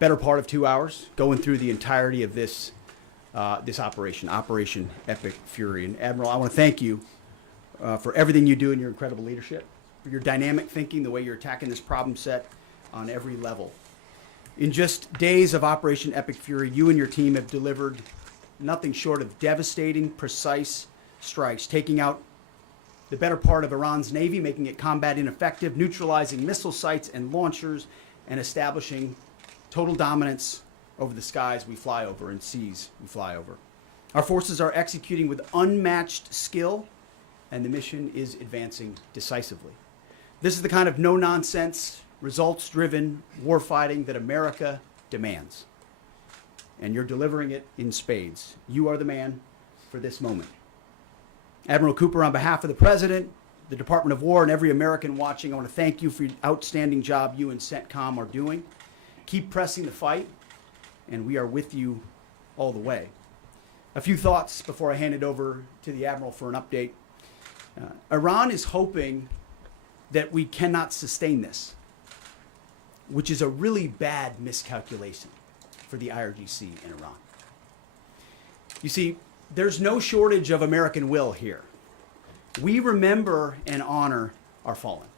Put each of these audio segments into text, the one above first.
better part of 2 hours going through the entirety of this Operation Epic Fury. And Admiral, I want to thank you for everything you do and your incredible leadership, for your dynamic thinking, the way you're attacking this problem set on every level. In just days of Operation Epic Fury, you and your team have delivered nothing short of devastating, precise strikes, taking out the better part of Iran's navy, making it combat ineffective, neutralizing missile sites and launchers, and establishing total dominance over the skies we fly over and seas we fly over. Our forces are executing with unmatched skill, and the mission is advancing decisively. This is the kind of no-nonsense, results-driven warfighting that America demands. And you're delivering it in spades. You are the man for this moment. Admiral Cooper, on behalf of the President, the Department of War, and every American watching, I want to thank you for the outstanding job you and CENTCOM are doing. Keep pressing the fight, and we are with you all the way. A few thoughts before I hand it over to the Admiral for an update. Iran is hoping that we cannot sustain this, which is a really bad miscalculation for the IRGC in Iran. You see, there's no shortage of American will here. We remember and honor our fallen,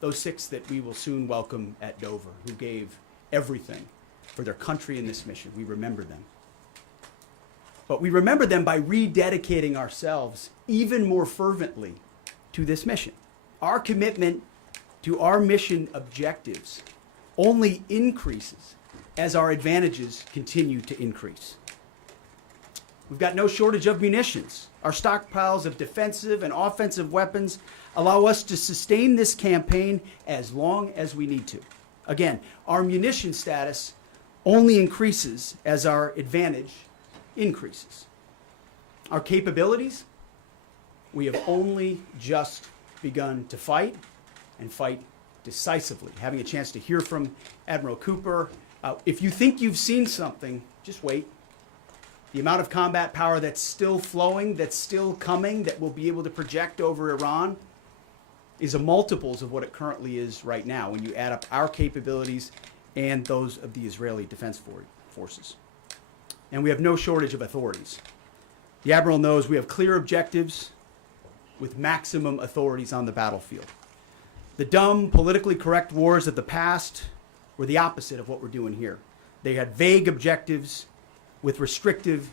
those 6 that we will soon welcome at Dover, who gave everything for their country in this mission. We remember them. But we remember them by rededicating ourselves even more fervently to this mission. Our commitment to our mission objectives only increases as our advantages continue to increase. We've got no shortage of munitions. Our stockpiles of defensive and offensive weapons allow us to sustain this campaign as long as we need to. Again, our munition status only increases as our advantage increases. Our capabilities, we have only just begun to fight, and fight decisively. Having a chance to hear from Admiral Cooper. If you think you've seen something, just wait. The amount of combat power that's still flowing, that's still coming, that will be able to project over Iran is a multiples of what it currently is right now when you add up our capabilities and those of the Israeli Defense Forces. And we have no shortage of authorities. The Admiral knows we have clear objectives with maximum authorities on the battlefield. The dumb, politically correct wars of the past were the opposite of what we're doing here. They had vague objectives with restrictive,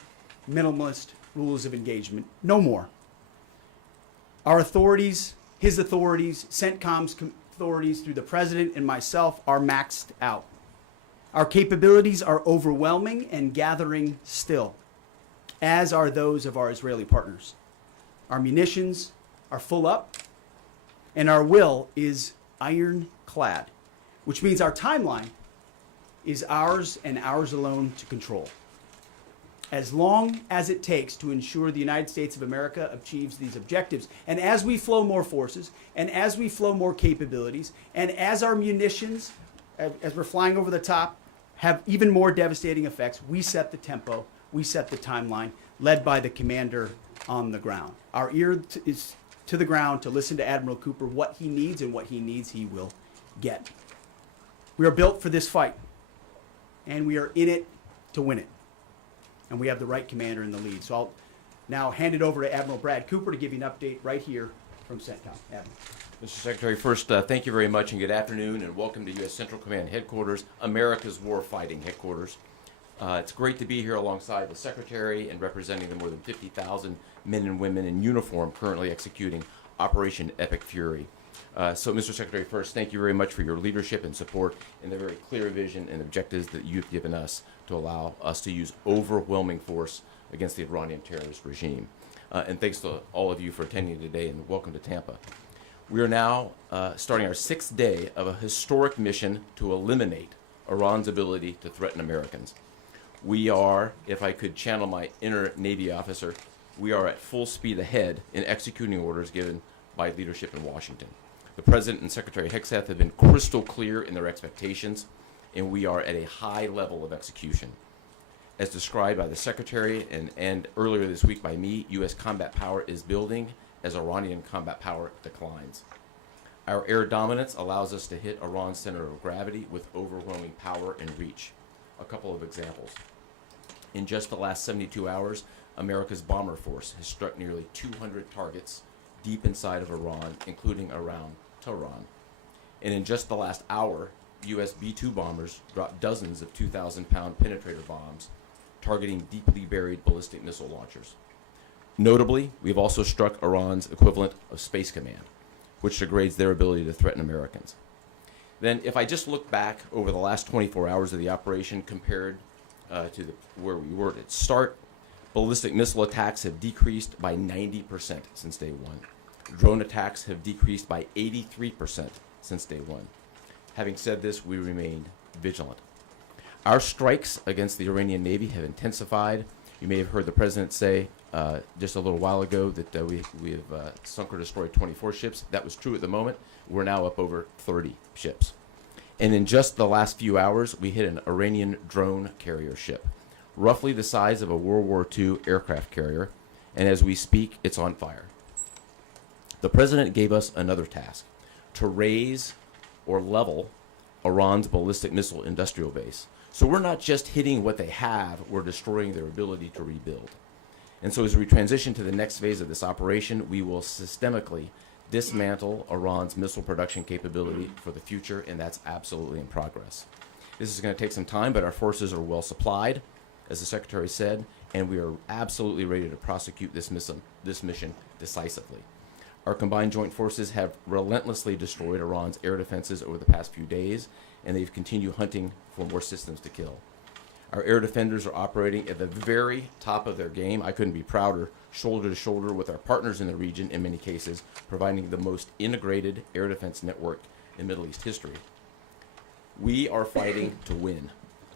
minimalist rules of engagement. No more. Our authorities, his authorities, CENTCOM's authorities through the President and myself are maxed out. Our capabilities are overwhelming and gathering still, as are those of our Israeli partners. Our munitions are full up, and our will is ironclad, which means our timeline is ours and ours alone to control. As long as it takes to ensure the United States of America achieves these objectives. And as we flow more forces, and as we flow more capabilities, and as our munitions, as we're flying over the top, have even more devastating effects, we set the tempo, we set the timeline, led by the commander on the ground. Our ear is to the ground to listen to Admiral Cooper, what he needs, and what he needs he will get. We are built for this fight, and we are in it to win it. And we have the right commander in the lead. So I'll now hand it over to Admiral Brad Cooper to give you an update right here from CENTCOM. Admiral. Mr. Secretary, first, thank you very much and good afternoon, and welcome to U.S. Central Command Headquarters, America's Warfighting Headquarters. It's great to be here alongside the Secretary and representing the more than 50,000 men and women in uniform currently executing Operation Epic Fury. So, Mr. Secretary, first, thank you very much for your leadership and support and the very clear vision and objectives that you've given us to allow us to use overwhelming force against the Iranian terrorist regime. And thanks to all of you for attending today, and welcome to Tampa. We are now starting our 6th day of a historic mission to eliminate Iran's ability to threaten Americans. We are, if I could channel my inner Navy officer, we are at full speed ahead in executing orders given by leadership in Washington. The President and Secretary Hegseth have been crystal clear in their expectations, and we are at a high level of execution. As described by the Secretary and earlier this week by me, U.S. combat power is building as Iranian combat power declines. Our air dominance allows us to hit Iran's center of gravity with overwhelming power and reach. a couple of examples. In just the last 72 hours, America's bomber force has struck nearly 200 targets deep inside of Iran, including around Tehran. And in just the last hour, U.S. B-2 bombers dropped dozens of 2,000-pound penetrator bombs, targeting deeply buried ballistic missile launchers. Notably, we've also struck Iran's equivalent of Space Command, which degrades their ability to threaten Americans. Then, if I just look back over the last 24 hours of the operation compared to where we were at its start, ballistic missile attacks have decreased by 90% since day one. Drone attacks have decreased by 83% since day one. Having said this, we remain vigilant. Our strikes against the Iranian Navy have intensified. You may have heard the president say just a little while ago that we have sunk or destroyed 24 ships. That was true at the moment. We're now up over 30 ships. And in just the last few hours, we hit an Iranian drone carrier ship, roughly the size of a World War II aircraft carrier, and as we speak, it's on fire. The president gave us another task, to raise or level Iran's ballistic missile industrial base. So we're not just hitting what they have, we're destroying their ability to rebuild. And so as we transition to the next phase of this operation, we will systemically dismantle Iran's missile production capability for the future, and that's absolutely in progress. This is going to take some time, but our forces are well supplied, as the Secretary said, and we are absolutely ready to prosecute this mission decisively. Our combined joint forces have relentlessly destroyed Iran's air defenses over the past few days, and they've continued hunting for more systems to kill. Our air defenders are operating at the very top of their game. I couldn't be prouder, shoulder to shoulder with our partners in the region in many cases, providing the most integrated air defense network in Middle East history. We are fighting to win.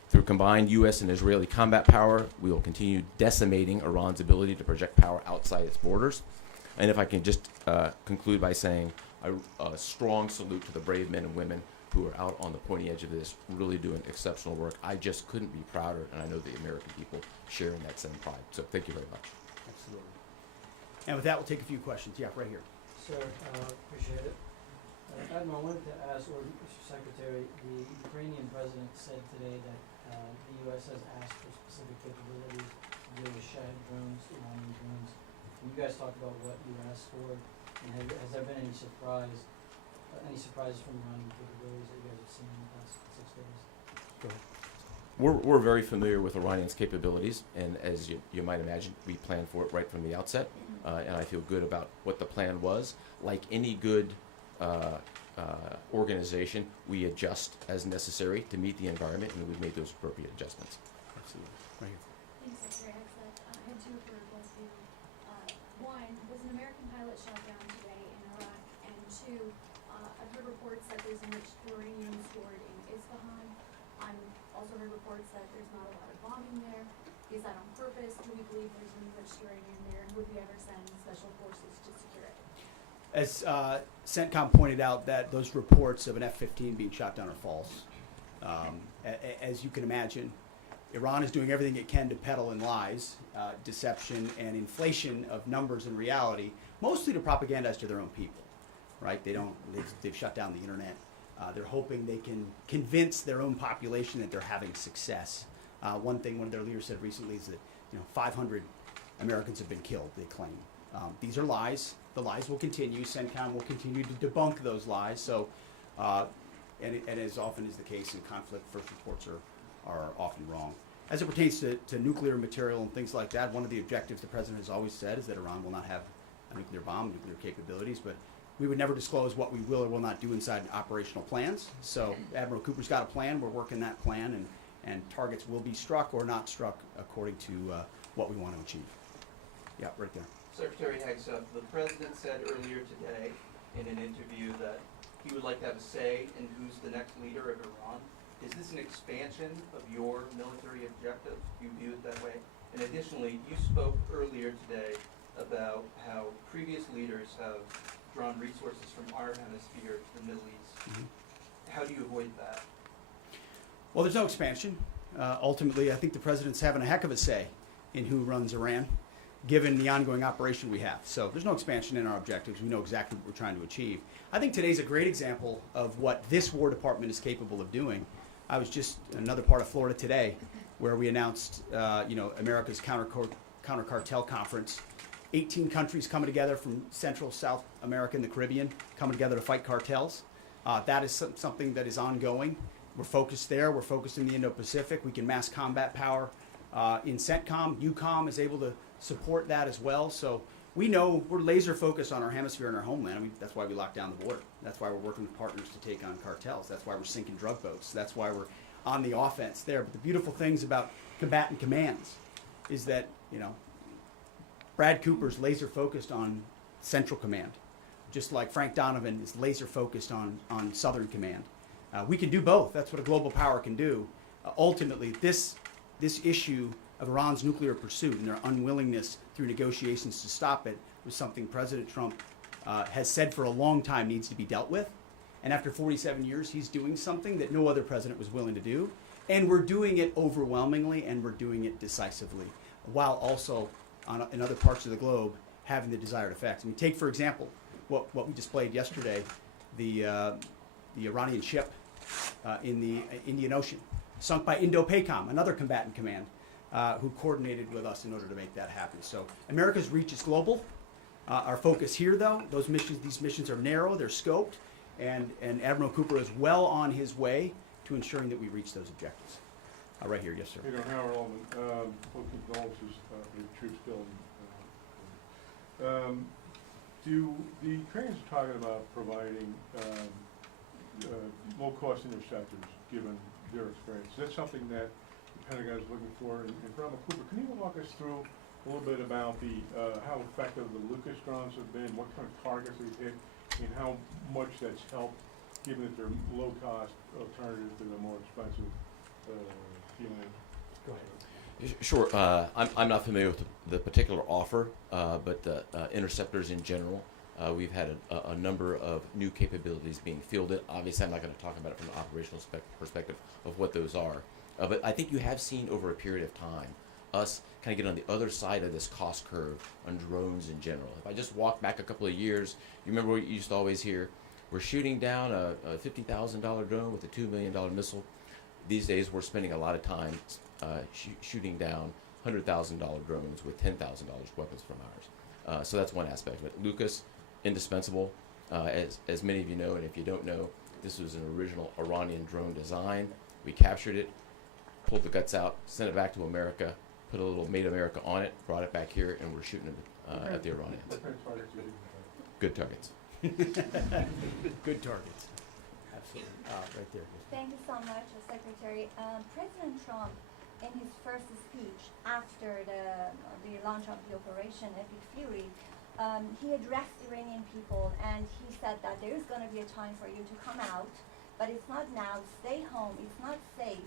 Through combined U.S. and Israeli combat power, we will continue decimating Iran's ability to project power outside its borders. And if I can just conclude by saying a strong salute to the brave men and women who are out on the pointy edge of this, really doing exceptional work. I just couldn't be prouder, and I know the American people share in that same pride. So thank you very much. Absolutely. And with that, we'll take a few questions. Yeah, right here. Sir, appreciate it. Admiral, I wanted to ask, or Mr. Secretary, the Ukrainian president said today that the U.S. has asked for specific capabilities to deal with Shad drones, Iranian drones. Can you guys talk about what you asked for, and has there been any surprises from Iranian capabilities that you guys have seen in the past 6 days? Go ahead. We're very familiar with Iranian's capabilities, and as you might imagine, we planned for it right from the outset, and I feel good about what the plan was. Like any good organization, we adjust as necessary to meet the environment, and we've made those appropriate adjustments. Absolutely. Right here. Thanks, Secretary Hegseth. I had two for both of you. One, was an American pilot shot down today in Iraq? And two, I've heard reports that there's enriched uranium stored in Isfahan. I've also heard reports that there's not a lot of bombing there. Is that on purpose? Do we believe there's enriched uranium there? And would we ever send special forces to secure it? As CENTCOM pointed out, that those reports of an F-15 being shot down are false. As you can imagine, Iran is doing everything it can to peddle in lies, deception, and inflation of numbers and reality, mostly to propagandize to their own people, right? They've shut down the internet. They're hoping they can convince their own population that they're having success. One thing one of their leaders said recently is that 500 Americans have been killed, they claim. These are lies. The lies will continue. CENTCOM will continue to debunk those lies. So, and as often is the case in conflict, first reports are often wrong. As it pertains to nuclear material and things like that, one of the objectives the president has always said is that Iran will not have a nuclear bomb, nuclear capabilities, but we would never disclose what we will or will not do inside operational plans. So Admiral Cooper's got a plan. We're working that plan, and targets will be struck or not struck according to what we want to achieve. Yeah, right there. Secretary Hegseth, the president said earlier today in an interview that he would like to have a say in who's the next leader of Iran. Is this an expansion of your military objectives? Do you view it that way? And additionally, you spoke earlier today about how previous leaders have drawn resources from our hemisphere to the Middle East. Mm-hmm. How do you avoid that? Well, there's no expansion. Ultimately, I think the president's having a heck of a say in who runs Iran, given the ongoing operation we have. So there's no expansion in our objectives. We know exactly what we're trying to achieve. I think today's a great example of what this War Department is capable of doing. I was just in another part of Florida today where we announced, America's counter cartel conference. 18 countries coming together from Central, South America, and the Caribbean coming together to fight cartels. That is something that is ongoing. We're focused there. We're focused in the Indo-Pacific. We can mass combat power in CENTCOM. UCOM is able to support that as well. So we know we're laser focused on our hemisphere and our homeland. I mean, that's why we locked down the border. That's why we're working with partners to take on cartels. That's why we're sinking drug boats. That's why we're on the offense there. But the beautiful things about combatant commands is that, Brad Cooper's laser focused on Central Command, just like Frank Donovan is laser focused on Southern Command. We can do both. That's what a global power can do. Ultimately, this issue of Iran's nuclear pursuit and their unwillingness through negotiations to stop it was something President Trump has said for a long time needs to be dealt with. And after 47 years, he's doing something that no other president was willing to do. And we're doing it overwhelmingly, and we're doing it decisively, while also in other parts of the globe having the desired effects. I mean, take, for example, what we displayed yesterday, the Iranian ship in the Indian Ocean, sunk by Indo-PACOM, another combatant command, who coordinated with us in order to make that happen. So America's reach is global. Our focus here, though, these missions are narrow, they're scoped, and Admiral Cooper is well on his way to ensuring that we reach those objectives. Right here, yes, sir. Howard Allman, full condolences for your troops killed. The Ukrainians are talking about providing low-cost interceptors, given their experience. Is that something that the Pentagon is looking for? And Admiral Cooper, can you walk us through a little bit about how effective the Lucas drones have been, what kind of targets they've hit, and how much that's helped, given that they're low-cost alternatives to the more expensive units? Go ahead. Sure. I'm not familiar with the particular offer, but interceptors in general, we've had a number of new capabilities being fielded. Obviously, I'm not going to talk about it from an operational perspective of what those are. But I think you have seen over a period of time us kind of get on the other side of this cost curve on drones in general. If I just walk back a couple of years, you remember what you used to always hear? We're shooting down a $50,000 drone with a $2 million missile. These days, we're spending a lot of time shooting down $100,000 drones with $10,000 weapons from ours. So that's one aspect of it. Lucas, indispensable. As many of you know, and if you don't know, this was an original Iranian drone design. We captured it, pulled the guts out, sent it back to America, put a little Made America on it, brought it back here, and we're shooting it at the Iranians. What kind of targets are you using? Good targets. Good targets. Absolutely. Right there. Thank you so much, Secretary. President Trump, in his first speech after the launch of the Operation Epic Fury, he addressed Iranian people and he said that there is going to be a time for you to come out, but it's not now. Stay home. It's not safe.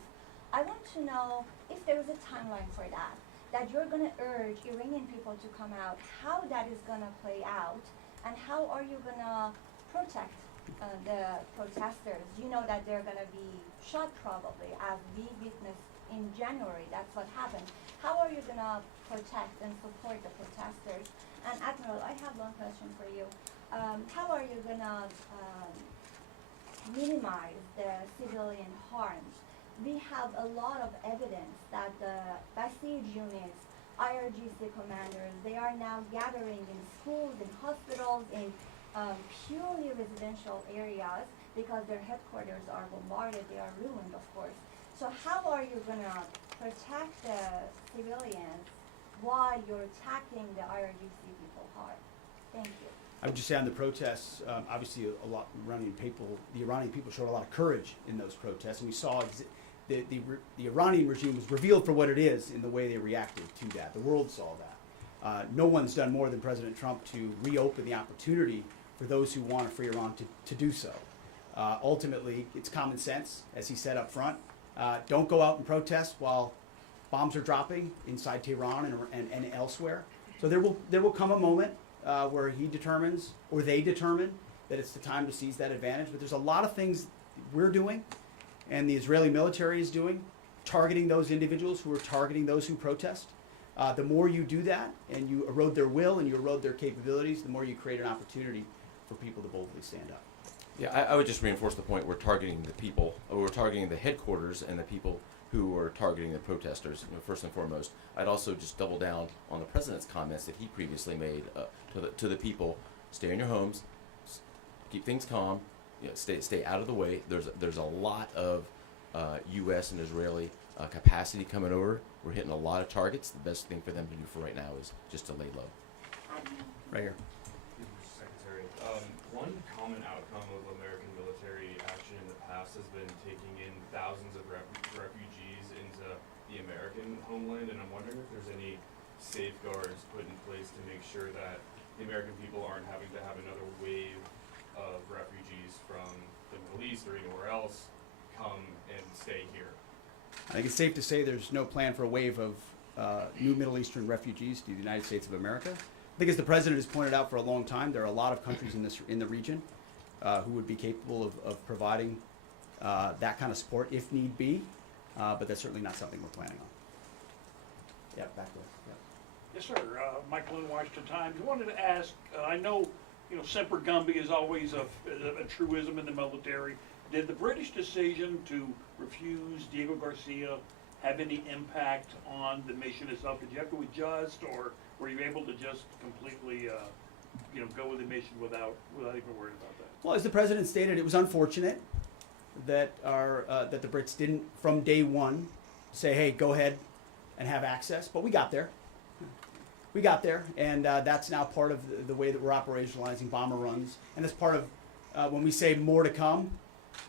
I want to know if there is a timeline for that you're going to urge Iranian people to come out, how that is going to play out, and how are you going to protect the protesters? You know that they're going to be shot probably, as we witnessed in January. That's what happened. How are you going to protect and support the protesters? And Admiral, I have one question for you. How are you going to minimize the civilian harms? We have a lot of evidence that the Basij units, IRGC commanders, they are now gathering in schools, in hospitals, in purely residential areas because their headquarters are bombarded, they are ruined, of course. So how are you going to protect the civilians while you're attacking the IRGC people hard? Thank you. I would just say on the protests, obviously the Iranian people showed a lot of courage in those protests, and we saw the Iranian regime was revealed for what it is in the way they reacted to that. The world saw that. No one's done more than President Trump to reopen the opportunity for those who want a free Iran to do so. Ultimately, it's common sense, as he said up front. Don't go out and protest while bombs are dropping inside Tehran and elsewhere. So there will come a moment where he determines, or they determine, that it's the time to seize that advantage. But there's a lot of things we're doing and the Israeli military is doing, targeting those individuals who are targeting those who protest. The more you do that and you erode their will and you erode their capabilities, the more you create an opportunity for people to boldly stand up. Yeah, I would just reinforce the point. We're targeting the people, or we're targeting the headquarters and the people who are targeting the protesters, first and foremost. I'd also just double down on the president's comments that he previously made to the people. Stay in your homes, keep things calm, stay out of the way. There's a lot of U.S. and Israeli capacity coming over. We're hitting a lot of targets. The best thing for them to do for right now is just to lay low. Right here. Secretary, one common outcome of American military action in the past has been taking in thousands of refugees into the American homeland, and I'm wondering if there's any safeguards put in place to make sure that the American people aren't having to have another wave of refugees from the Middle East or anywhere else come and stay here. I think it's safe to say there's no plan for a wave of new Middle Eastern refugees to the United States of America. I think, as the president has pointed out for a long time, there are a lot of countries in the region who would be capable of providing that kind of support if need be, but that's certainly not something we're planning on. Yeah, back there. Yeah. Yes, sir. Michael in Washington Times. I wanted to ask, I know, Semper Gumby is always a truism in the military. Did the British decision to refuse Diego Garcia have any impact on the mission itself? Did you have to adjust, or were you able to just completely, go with the mission without even worrying about that? Well, as the president stated, it was unfortunate that that the Brits didn't, from day one, say, "Hey, go ahead and have access." But we got there. We got there, and that's now part of the way that we're operationalizing bomber runs. And as part of when we say more to come,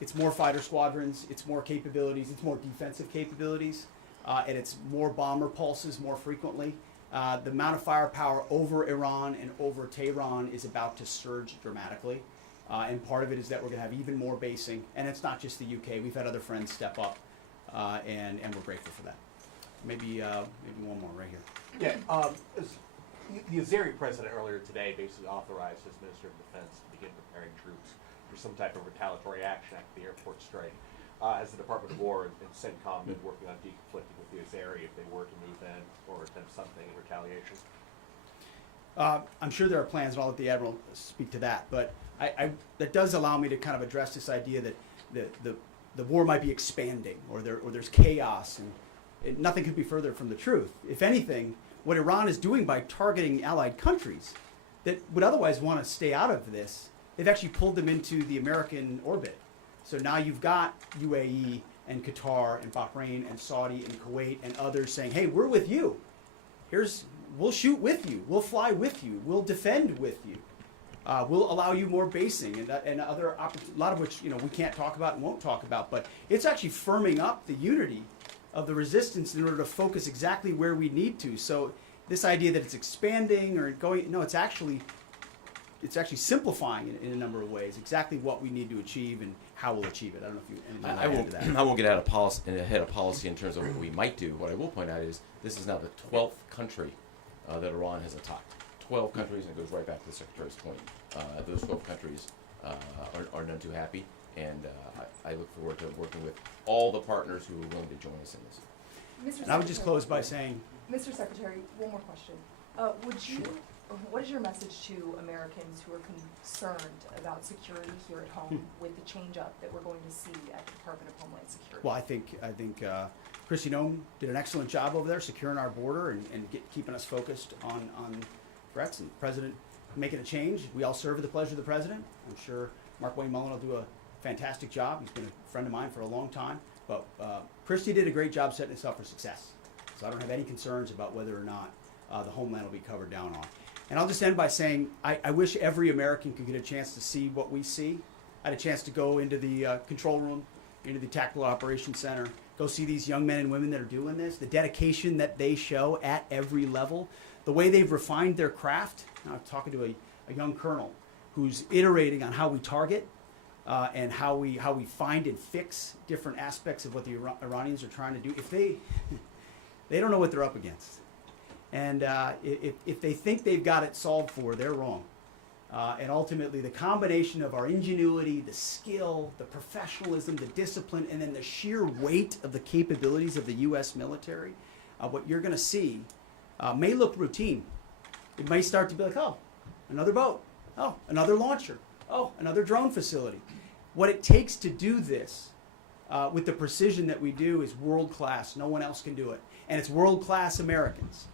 it's more fighter squadrons, it's more capabilities, it's more defensive capabilities, and it's more bomber pulses more frequently. The amount of firepower over Iran and over Tehran is about to surge dramatically. And part of it is that we're going to have even more basing. And it's not just the UK. We've had other friends step up, and we're grateful for that. Maybe one more right here. Yeah, the Azeri president earlier today basically authorized his Minister of Defense to begin preparing troops for some type of retaliatory action after the airport strike. Has the Department of War and CENTCOM been working on deconflicting with the Azeri if they were to move in or attempt something in retaliation? I'm sure there are plans, and I'll let the Admiral speak to that. But that does allow me to kind of address this idea that the war might be expanding, or there's chaos, and nothing could be further from the truth. If anything, what Iran is doing by targeting allied countries that would otherwise want to stay out of this, they've actually pulled them into the American orbit. So now you've got UAE and Qatar and Bahrain and Saudi and Kuwait and others saying, "Hey, we're with you. We'll shoot with you. We'll fly with you. We'll defend with you. We'll allow you more basing and other a lot of which we can't talk about and won't talk about. But it's actually firming up the unity of the resistance in order to focus exactly where we need to. So this idea that it's expanding or going, no, it's actually simplifying in a number of ways exactly what we need to achieve and how we'll achieve it. I don't know if you anything I to won't. add to that. I won't get ahead of policy in terms of what we might do. What I will point out is this is now the 12th country that Iran has attacked. 12 countries, and it goes right back to the Secretary's point. Those 12 countries are none too happy, and I look forward to working with all the partners who are willing to join us in this. Mr. And I would just Secretary- close by saying, Mr. Secretary, one more question. What is your message to Americans who are concerned about security here at home with the change-up that we're going to see at the Department of Homeland Security? well, I think Christy Noem did an excellent job over there securing our border and keeping us focused on threats, and the President making a change. We all serve at the pleasure of the President. I'm sure Mark Wayne Mullen will do a fantastic job. He's been a friend of mine for a long time. But Christy did a great job setting us up for success. So I don't have any concerns about whether or not the homeland will be covered down on. And I'll just end by saying I wish every American could get a chance to see what we see. I had a chance to go into the control room, into the Tactical Operations Center, go see these young men and women that are doing this, the dedication that they show at every level, the way they've refined their craft. Now, I'm talking to a young colonel who's iterating on how we target and how we find and fix different aspects of what the Iranians are trying to do. If they don't know what they're up against. And if they think they've got it solved for, they're wrong. And ultimately, the combination of our ingenuity, the skill, the professionalism, the discipline, and then the sheer weight of the capabilities of the U.S. military, what you're going to see may look routine. It may start to be like, oh, another boat. Oh, another launcher. Oh, another drone facility. What it takes to do this with the precision that we do is world class. No one else can do it. And it's world class Americans.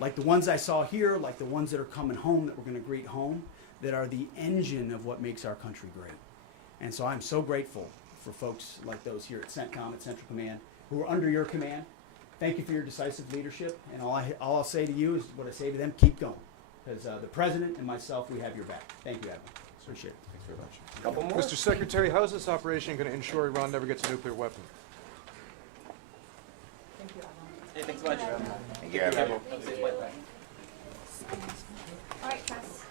Like the ones I saw here, like the ones that are coming home that we're going to greet home, that are the engine of what makes our country great. And so I'm so grateful for folks like those here at CENTCOM, at Central Command, who are under your command. Thank you for your decisive leadership. And all I'll say to you is what I say to them, keep going. Because the President and myself, we have your back. Thank you, Admiral. Appreciate it. Thanks very much. Couple more? Mr. Secretary, how is this operation going to ensure Iran never gets a nuclear weapon? Thank you, Admiral. Hey, thanks so much. Thank you, Admiral. All right, press.